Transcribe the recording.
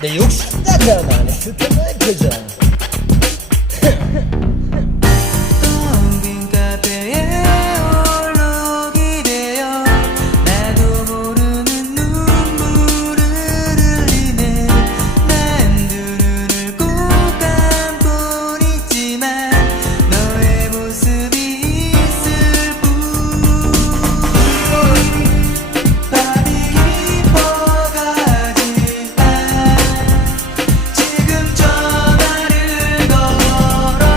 De jux, dat wel maar, dat is